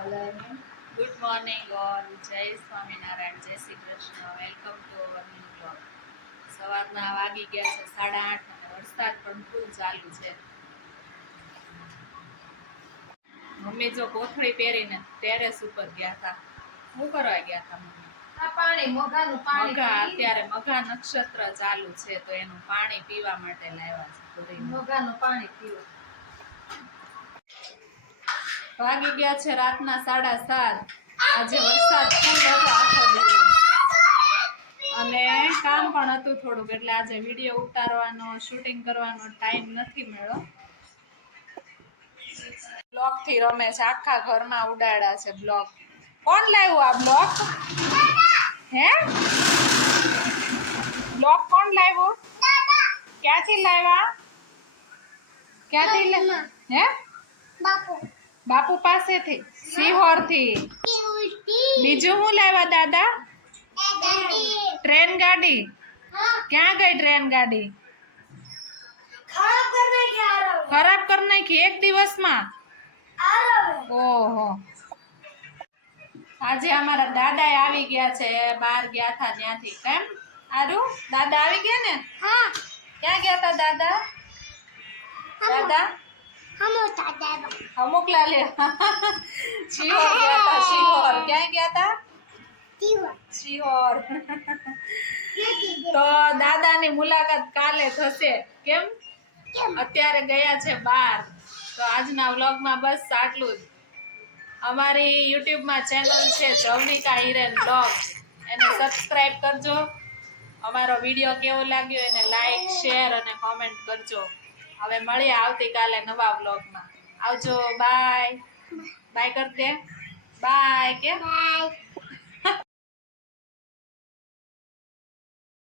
Good morning all. જય સ્વામિનારાયણ, જય Shri Krishna. Welcome to our new blog. સવારના વાગી ગયા છે 8:30 અને વરસાદ પણ ફૂલ ચાલુ છે. મમ્મી જો કોથળી પહેરીને ટેરેસ ઉપર ગયા હતા. શું કરવા ગયા હતા મમ્મી? અત્યારે મઘા નક્ષત્ર ચાલુ છે તો એનું પાણી પીવા માટે લાવ્યા છે. મઘાનું પાણી પીવું. વાગી ગયા છે રાતના 7:30. આજે વરસાદ ફૂલ હતો આખો દિવસ અને કામ પણ હતું થોડુંક, એટલે આજે વિડીયો ઉતારવાનો શૂટિંગ કરવાનો ટાઈમ નથી મળ્યો. બ્લોક થી રમે છે, આખા ઘરમાં ઉડાડ્યા છે બ્લોક. કોણ લાવ્યું આ બ્લોક? હે, બ્લોક કોણ લાવ્યું? ક્યાંથી લાવ્યા? ક્યાંથી? હે, બાપુ પાસેથી, સિહોર થી. બીજું શું લાવ્યા દાદા? ટ્રેન ગાડી. ક્યાં ગઈ ટ્રેન ગાડી? ખરાબ કરી નાખી એક દિવસમાં. ઓહો, આજે અમારા દાદા આવી ગયા છે, બહાર ગયા હતા ત્યાંથી. કેમ આરુ દાદા આવી ગયા ને? ક્યાં ગયા હતા દાદા? દાદા અમુકલા લે શિહોર ગયા હતા. શિહોર ક્યાં ગયા હતા? શિહોર. તો દાદાની મુલાકાત કાલે થશે. કેમ? અત્યારે ગયા છે બહાર. તો આજના વ્લોગમાં બસ આટલું જ. અમારી યુટ્યુબમાં ચેનલ છે જવનિકા હિરેન બ્લોગ, એને સબસ્ક્રાઇબ કરજો. અમારો વિડીયો કેવો લાગ્યો એને લાઈક, શેર અને કોમેન્ટ કરજો. હવે મળીએ આવતીકાલે નવા વ્લોગમાં. આવજો. Bye bye. કર દે બાય. કે બાય.